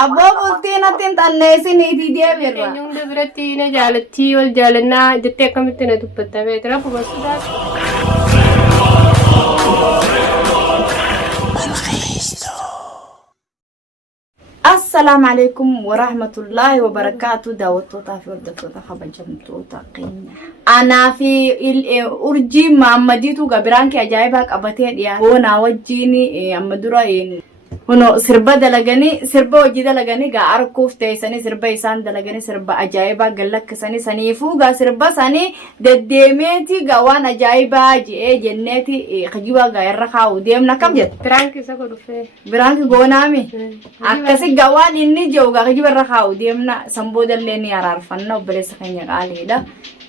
Abbo bultiin attiin xalleessiniitii deebiirra. Eenyuun biratti na jaalattii wal jaalannaa jettee akkamitti na dubbatta beektaa boqosuudhaaf. السلام عليكم ورحمة الله وبركاته دعوتوتا في ودكتوتا خبجمتوتا قيمة أنا في الأرجي محمديتو قبرانك أجايبك أبتين يا هو ناوجيني أمدورا هنا سربا دلغني سربا وجي دلغني غا أركوف تيساني سربا إسان دلغني سربا أجايبا قلق ساني سانيفو غا سربا ساني دديميتي غا وان أجايبا جي جنيتي خجيبا غا يرخاو ديمنا كم جد Biraanki isa godhu fee. برانك غونامي akkasi gawaan inni jooga kijiba rakhaaw deemna samboodallee ni araarfanna obboleessa keenya qaaliidha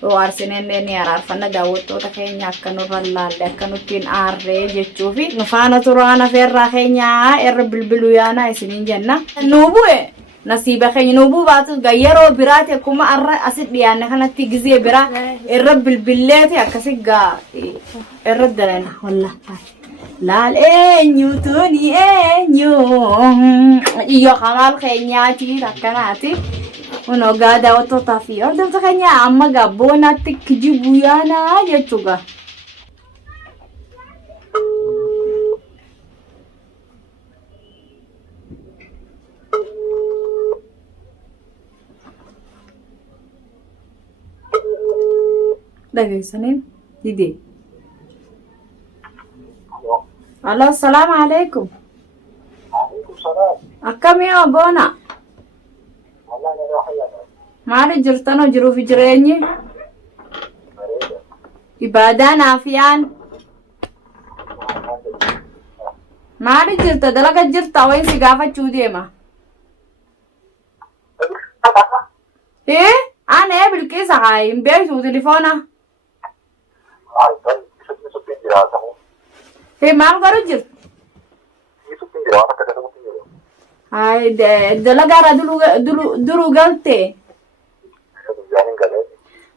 oo arsineenlee ni araarfanna daawwattoota keenya akka nurra laalle akka nuttiin aarree jechuufi nufaana turaana feerraa keenya irra bilbiluu yaana isiniin jenna nuubu'e nasiiba keenya nuubuu baatu yeroo biraati akkuma arra asit dhiyaanne kanatti gizee biraa irra bilbilleeti akkasi gaa irra dalana wallahi laal eenyuutuni eenyu iyo kamal keenyaati akkanaati uno gaada ottota fi ordofta keenya amma gabboonatti kijibu yaana jechuudha dhageessaniin didee Hello, assalamu alaikum. Alaikum salam. Akkami abona? Wallahi na hayya. Maali jirtano jiru fi jireenyi? Ibadaa naafiyaan. Maali jirta dalaga jirta wayin si gaafachuu deema? Ana bilkeessa haay hin beektu telefoona. Maal godhu jirtu? Ay dalagaara duruu galtee.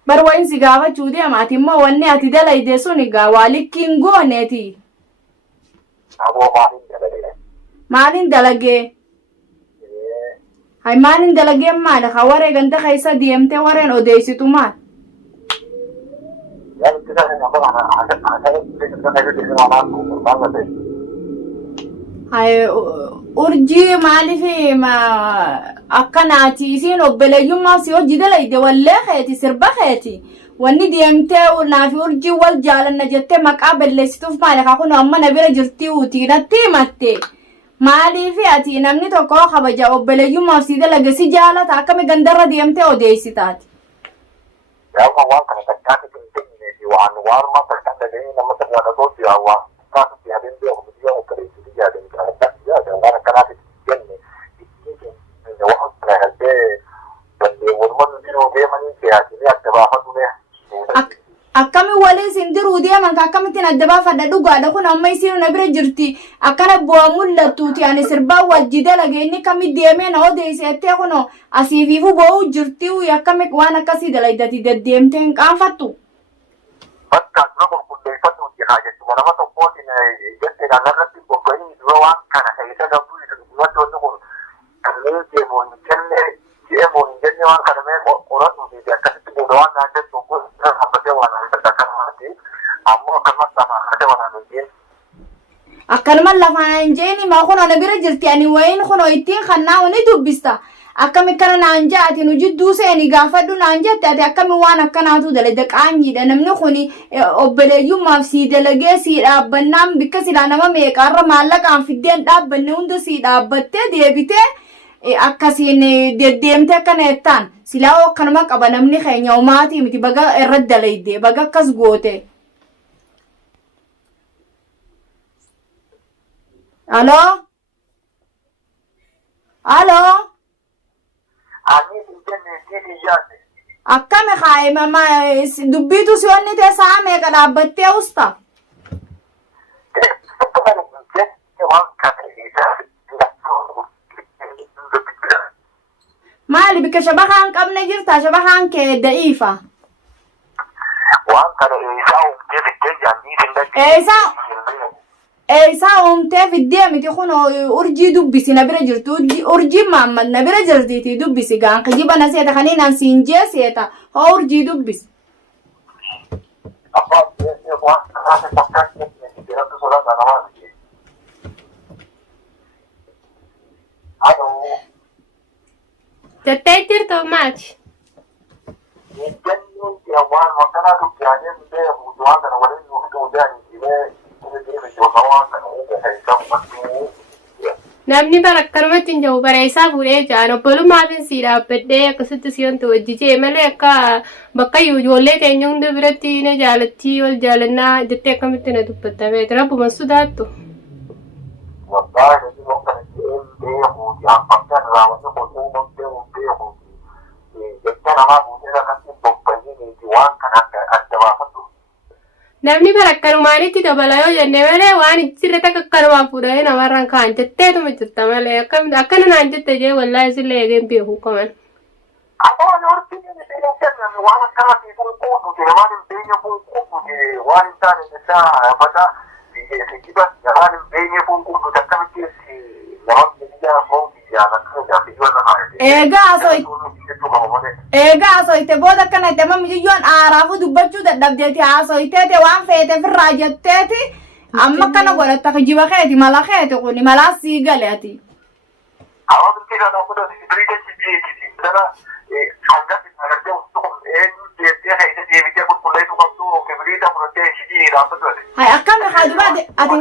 Bar wayin si gaafachuu deemaati immoo wanni ati dalayde sun egaa waa likkiin gooneeti. Maalin dalagee? Hay maalin dalagee maali? Ka waree ganda keessa deemtee wareen odeessitu maal? Hay urjii maaliif akkanaati isiin obbeleeyyummaa si hojii dalayde wallee keeti sirba keeti wanni deemtee naafi urjii wal jaalanna jettee maqaa balleessituuf maali kaa kun amma na bira jirtii utii natti himatte maaliif ati namni tokko kabaja obbeleeyyummaaf si dalage si jaalata akkami gandarra deemtee odeessitaati. وأنوار ما تكتب لي لما تبغى تقول يا الله كان في هذين اليوم اليوم كريم في هذا الكلام أنا كانت تجني إذا واحد من هالبيت بندي ورمضان دينه دائما في هذه التباهة akkami walii sindiruu deeman akkamitti addabaa fadha dhugaadha kun amma isiin na bira jirti akkana bu'aa mul'attuuti ani sirbaa wajji dalage inni kami deemee na odeessettee kun asiifiifu bo'uu jirti akkami waan akkasii dalaydati deddeemtee hin qaanfattu. Bakka nama qulqulleeffatu jiraachuu mana tokkootiin jettee kanarratti bobba'anii dura waan kana keessa gabbu dubartoonni kun kanneen deemuun kennee deemuun jenne waan kana mee qoratu fi akkasitti booda waan naan jettu kun hammatee waan akka kanatti ammoo akkanumatti hammatee waan naan jenne. Akkanuma lafaan jeeni maa kun ana bira jirti ani wayin kun ittiin kannaa ni dubbista. Akkami kana naan jaati nu jidduu seeni gaafadhu naan jette ati akkami waan akkanaatu dalage qaanyiidha namni kuni obbeleeyyummaaf si dalagee si dhaabbannaan bikka silaa nama meeqaarra maallaqaan fiddeen dhaabbanne hunda si dhaabbattee deebitee akkasiin deddeemtee akkana jettaan silaa akkanuma qaba namni keenya umaatii miti baga irra dalayde baga akkas goote. Aloo? Aloo? Akkami kaayi mama dubbiitu si onni teessaa meeqa dhaabbattee usta? Maali bika shabakaan qabne jirta shabakaan kee da'iifa? Waan kana Isaa oomtee fiddee miti kun urjii dubbisi na bira jirtu urjii Mahammad na bira jirtiiti dubbisi gaan kijiba na seeta kaniin an siin jee seeta hoo urjii dubbisi. jettee jirtu maati? Namni bara akkanumatti hin jiru bara isaa fuudhee jaan obbolummaaf si dhaabbadhee akkasitti si wanti wajjijee malee akka bakka ijoollee teenya hunda biratti na jaalattii wal jaalannaa jettee akkamitti na dubbattame rabbuma sodaattu. Namni bara akkanumaanitti dabala yoo jenne malee waan sirriitti akkanumaan fuudhee namarraan kaan jetteetuma jirta malee akkana naan jette jee wallaahi sillee eegeen beeku qaban. Egaa asoite booda kana itti amma miyyoon aaraafu dubbachuu dadhabdeeti asoiteeti waan feete firraa jetteeti amma kana godhatta kijiba keeti mala keeti kuni malaa sii gale ati. Hai akkami haaduraati ati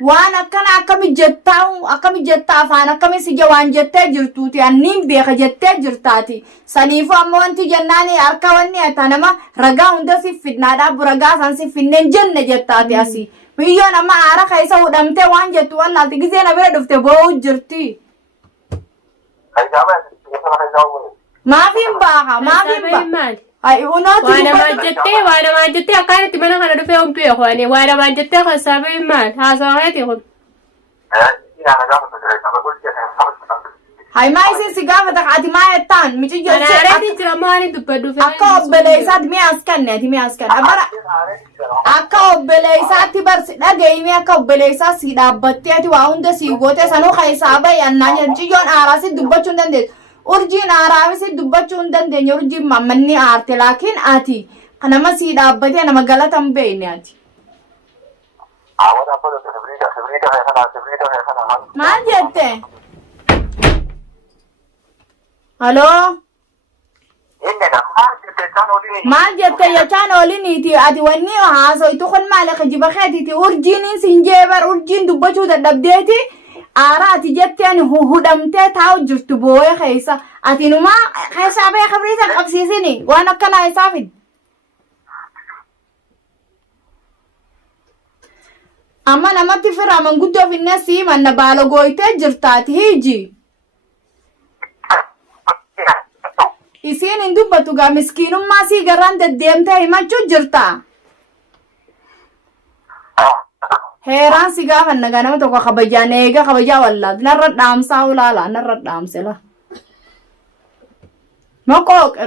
waan akkana akkami jettaa afaan akkami si waan jettee jirtuuti anniin beeka jettee jirtaati saniifuu amma wanti jennaani harka wanni ata nama ragaa hunda si fidnaadhaaf ragaa san si finneen jenne jettaati asii biyyoon amma aara keessa hudhamtee waan jettu wallaati gisee na bira dhufte boo'u jirti. Maafiin baaha maafiin baaha. Ay unooti waana maajjettee akkaanitti mana kana dhufee on beeku ani waana maajjettee kasaabe maal haasawaati kun. Hay maa isin si gaafata ati maa jettaan miciyyo anaareti jira maali dubbadhu akka obboleessaatti mi askanneeti mi askanne bara akka obboleessaatti barsi dhageeyimi akka obboleessaa si dhaabbattee ati waa hunda si goote sanuu kaisaaba yannaa miciyyoon aaraasi dubbachuu hin dandeessu. Urjiin aaraabisi dubbachuu hin dandeenye urjiin mammanni aarte laakiin ati nama sii dhaabbatee nama galatan beeyne ati. Maal jette? Haloo? Maal jette jechaan ooliniiti ati wanni haasoitu kun maali kijiba keetiiti urjiin siin jeebar urjiin dubbachuu dadhabdeeti. Aaraati jettee ani hudhamtee taa'u jirtu boo'ee keessa ati numaa keessaa ba'ee kabriisa qabsiisini waan akkanaa isaa fide. Amma namatti firaa manguddoo finne sii manna baala gooytee jirtaati hiji. Isiin hin dubbatu gaa miskiinummaa sii garaan deddeemtee himachuu jirta. Heeraan si gaafa nagaa nama tokko kabajaa neega kabajaa wallaati narra dhaamsaa ulaala narra dhaamsela. Maqooqe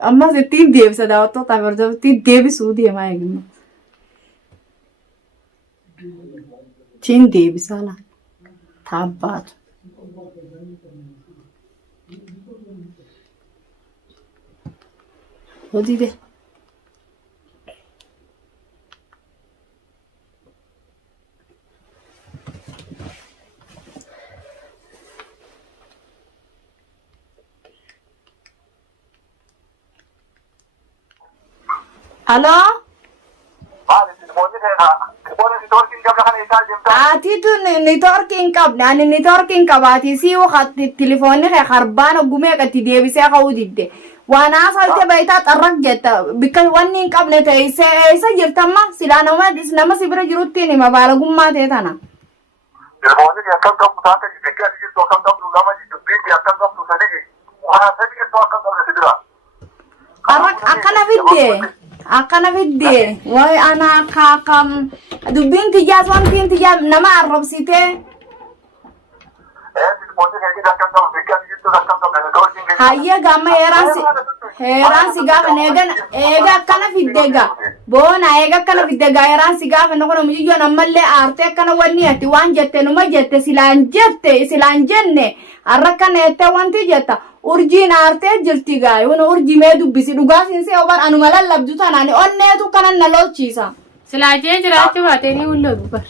amma ittiin deebisa daawwattootaaf hordoftii deebisuu deemaa eeguma. Ittiin deebisaa laa taabbaatu. Hojii dee. Halo? Ati tu networking qabna ani networking qabati si waqti telefoonni kee kharbaan gumee qatti deebisee qabu didde waan haasalte baytaa xarrak jetta bikka wanni hin qabne ta'e isa jirtamma silaa nama si bira jirutti ni mabaala gummaa ta'e tana. Telefoonni kee akkam qabdu taate bikka ati jirtu akkam qabdu lama dubbiin akkam qabdu sadii waan sadii jirtu akkam qabdu si bira. Akkana fidde way ana kakam dubbiin tiyyaas wantiin tiyyaa nama arrabsite. Hayya gamma heeraan si gaafa eega akkana fiddega boona eega akkana fiddega heeraan si gaafa nokono mujiyyoon ammallee aarte akkana wanni ati waan jette numa jette silaan jenne har'a akkana jettee wanti jetta urjiin aartee jirti gaay wona urji mee dubbisi dhugaatiin see obar anuma lallabdu tanaan onneetu kanan na lolchiisa silaa jee jiraachuu baatee ni mul'atu bar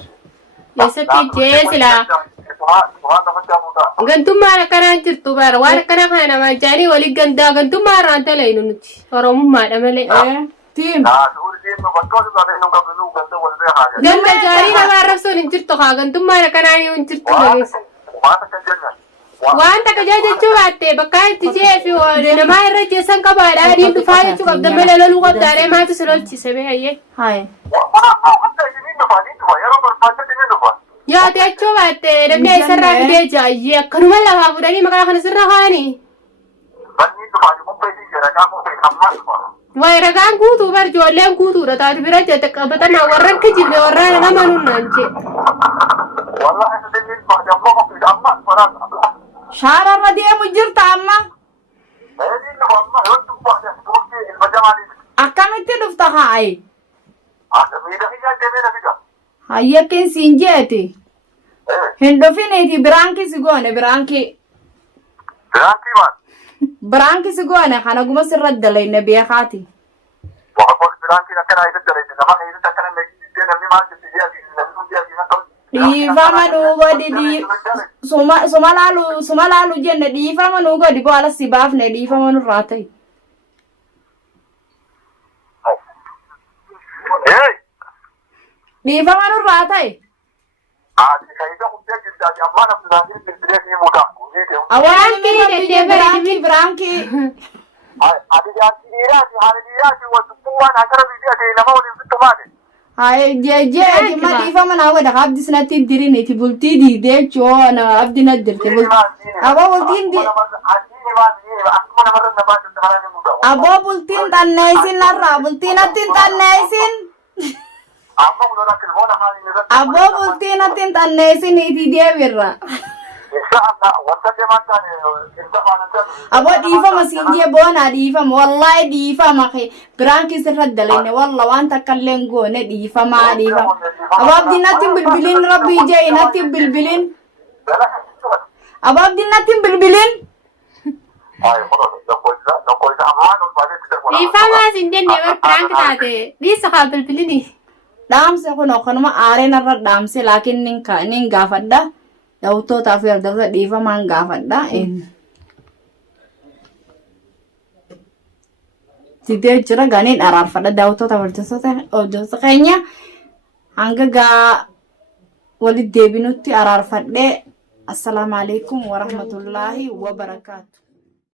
eessatti jee silaa gantummaan akkanaan jirtu bara waan akkana kana namaa jaanii walii gandaa gantummaa irraan talaynu nuti oromummaadha malee tiim ganda jaarii namaa arrabsuun hin jirtu haa gantummaan akkanaan hin jirtu dhageessa waan takka jechuu baatte bakka itti jeefi namaa irra jeessan qabaadha adiin dhufaa jechuu qabda malee loluu qabdaadhee maatu si lolchise bee hayyee yaa jechuu baatte namni eessarraa fidee jaayyee akkanuma lafaa fudhanii maqaa kana sirra kaanii wayi ragaan guutuu bar ijoolleen guutuudha taatu bira jette qabatama warran kijibne warraan nama nunnaan jee shaararra deemu jirta amma akkamitti dhufta haa'e hayyakkin siin jeeti hin dhufiniiti biraanki si goone biraanki si goone kana guma sirra dalayne beekaati dhiifama nuugodi suma laalu jenne dhiifama nuugodi boala si baafne dhiifama nurraa ta'i dhiifama nurraa ta'i biraanki Hai jeje ma dhiifama naa wada abdi sanatti diriniti bultii diidee joona abdi na dirte abo bultiin di abo bultiin tannaysin narra bultiin attin tannaysin abo bultiin attin tannaysin iti deebirra abo dhiifama siinjee boona dhiifama wallahi dhiifama biraanki sirra dalayne walla waan takkalleen goone dhiifama abo abdi nattin bilbilin rabbi jee nattin bilbilin abo abdi nattin bilbilin dhiifama siin jenne bar biraanki taate dhiisa haa bilbilini dhaamse kuno kanuma aareen irra dhaamse laakiin nin gaafadha dawtootaaf yardabsa dhiifamaan gaafadha sidee jira ganiin araarfadha dawtoota hojjetoota keenya hanga gaa walit deebinutti araarfadhe assalaamu alaikum warahmatullaahi wabarakaatu